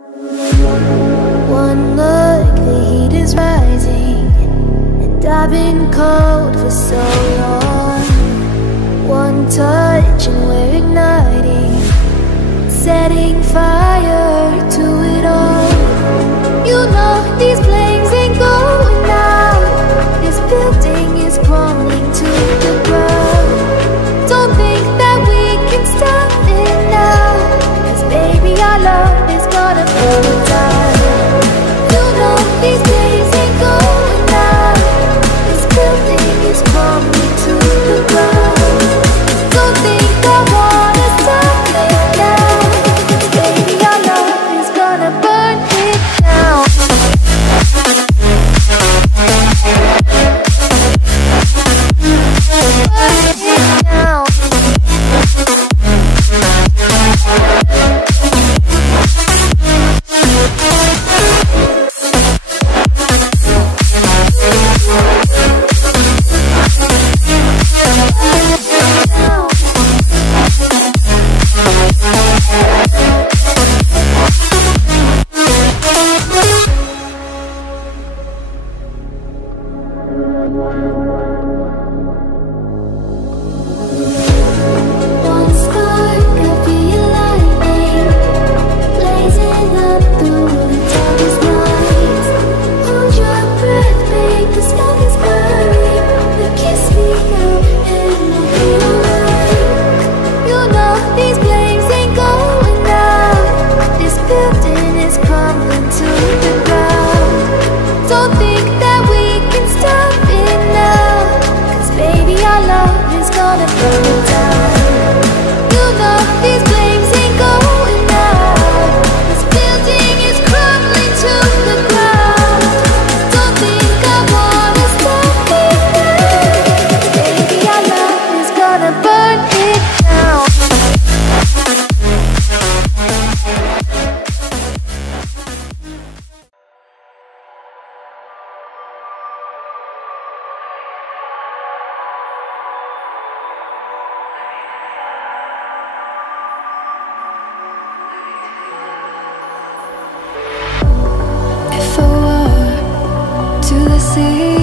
One look, the heat is rising, and I've been cold for so long. One touch and we're igniting, setting fire to it all. You know these flames ain't going out. This building is crumbling to the ground. Don't think that we can stop it now, 'cause baby our love is gonna burn down. You know these flames ain't going out. This building is crumbling to the ground. Don't think I wanna stop it now, 'cause baby our love is gonna burn it down. One spark of your lightning, blazing up through the darkest nights. Hold your breath, babe, the smoke is burning. You kiss me now and I'll be alright. You know these flames ain't going out. This building is crumbling to the ground. Don't think that we can stop it now, 'cause baby our love is gonna burn it down. You know these flames ain't going out. This building is crumbling to the ground. Don't think I wanna stop it now, 'cause baby our love is gonna burn it down. If I were to the sea,